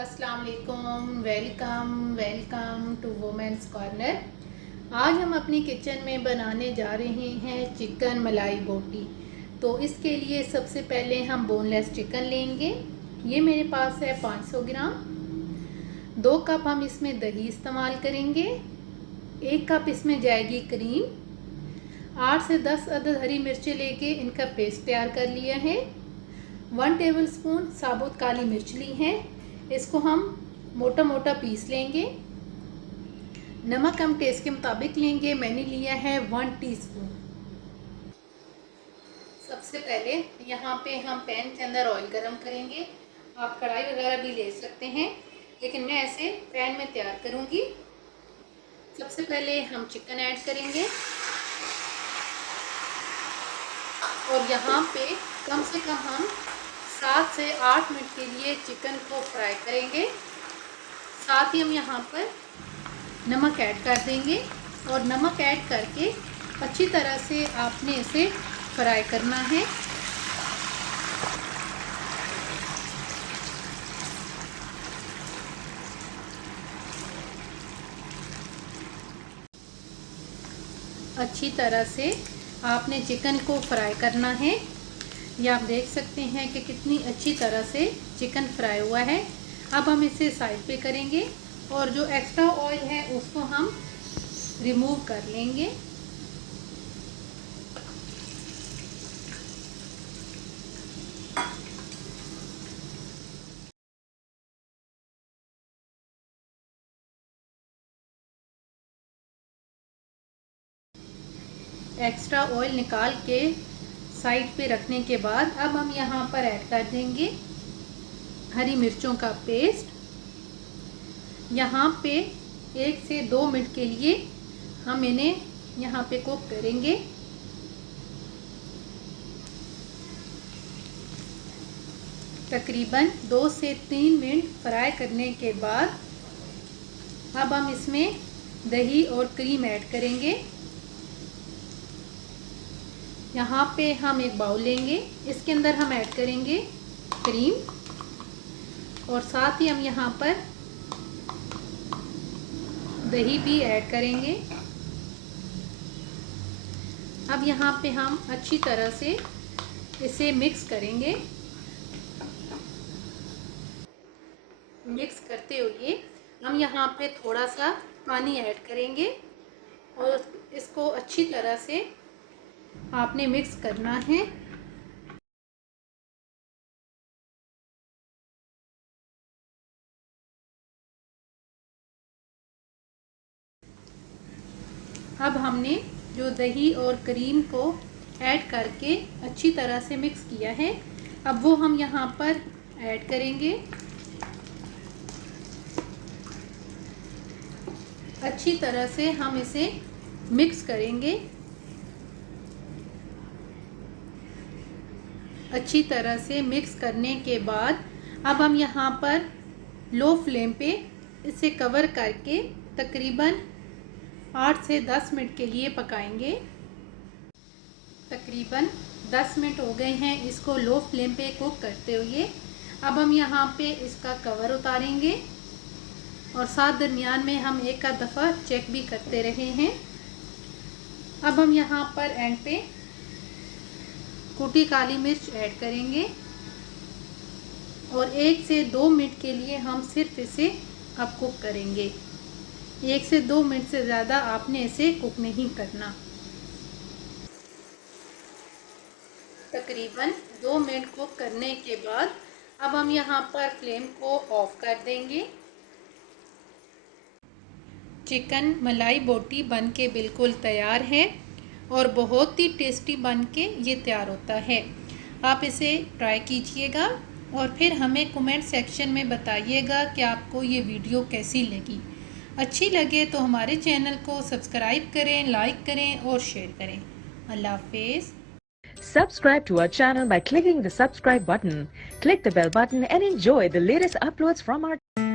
अस्सलाम वालेकुम, welcome to women's corner. आज हम अपनी किचन में बनाने जा रहे हैं चिकन मलाई बोटी। तो इसके लिए सबसे पहले हम बोनलेस चिकन लेंगे। ये मेरे पास है 500 ग्राम। 2 कप हम इसमें दही इस्तेमाल करेंगे। 1 कप इसमें जाएगी क्रीम। 8 से 10 अदद हरी मिर्चें लेके इनका पेस्ट तैयार कर लिया है। 1 टेबलस्पून साबुत काली मिर्च ली है, इसको हम मोटा मोटा पीस लेंगे। नमक हम टेस्ट के मुताबिक लेंगे, मैंने लिया है 1 टीस्पून। सबसे पहले यहाँ पे हम पैन के अंदर ऑयल गरम करेंगे। आप कढ़ाई वगैरह भी ले सकते हैं, लेकिन मैं ऐसे पैन में तैयार करूँगी। सबसे पहले हम चिकन ऐड करेंगे और यहाँ पे कम से कम हम 7 से 8 मिनट के लिए चिकन को फ्राई करेंगे। साथ ही हम यहाँ पर नमक ऐड कर देंगे और नमक ऐड करके अच्छी तरह से आपने इसे फ्राई करना है। अच्छी तरह से आपने चिकन को फ्राई करना है। ये आप देख सकते हैं कि कितनी अच्छी तरह से चिकन फ्राई हुआ है। अब हम इसे साइड पे करेंगे और जो एक्स्ट्रा ऑयल है उसको हम रिमूव कर लेंगे। एक्स्ट्रा ऑयल निकाल के साइड पे रखने के बाद अब हम यहाँ पर ऐड कर देंगे हरी मिर्चों का पेस्ट। यहाँ पे 1 से 2 मिनट के लिए हम इन्हें यहाँ पे कुक करेंगे। तकरीबन 2 से 3 मिनट फ्राई करने के बाद अब हम इसमें दही और क्रीम ऐड करेंगे। यहाँ पे हम एक बाउल लेंगे, इसके अंदर हम ऐड करेंगे क्रीम और साथ ही हम यहाँ पर दही भी ऐड करेंगे। अब यहाँ पे हम अच्छी तरह से इसे मिक्स करेंगे। मिक्स करते हुए हम यहाँ पे थोड़ा सा पानी ऐड करेंगे और इसको अच्छी तरह से आपने मिक्स करना है। अब हमने जो दही और क्रीम को ऐड करके अच्छी तरह से मिक्स किया है, अब वो हम यहाँ पर ऐड करेंगे। अच्छी तरह से हम इसे मिक्स करेंगे। अच्छी तरह से मिक्स करने के बाद अब हम यहाँ पर लो फ्लेम पे इसे कवर करके तकरीबन 8 से 10 मिनट के लिए पकाएंगे। तकरीबन 10 मिनट हो गए हैं इसको लो फ्लेम पे कुक करते हुए। अब हम यहाँ पे इसका कवर उतारेंगे और साथ दरमियान में हम एक आध दफ़ा चेक भी करते रहे हैं। अब हम यहाँ पर एंड पे कुटी काली मिर्च ऐड करेंगे और 1 से 2 मिनट के लिए हम सिर्फ इसे अब कुक करेंगे। 1 से 2 मिनट से ज़्यादा आपने इसे कुक नहीं करना। तकरीबन 2 मिनट कुक करने के बाद अब हम यहाँ पर फ्लेम को ऑफ कर देंगे। चिकन मलाई बोटी बन के बिल्कुल तैयार है और बहुत ही टेस्टी बन के ये तैयार होता है। आप इसे ट्राई कीजिएगा और फिर हमें कमेंट सेक्शन में बताइएगा कि आपको ये वीडियो कैसी लगी। अच्छी लगे तो हमारे चैनल को सब्सक्राइब करें, लाइक करें और शेयर करें। अल्लाह हाफिज़। Subscribe to our channel by clicking the subscribe button. Click the bell button and enjoy the latest uploads from our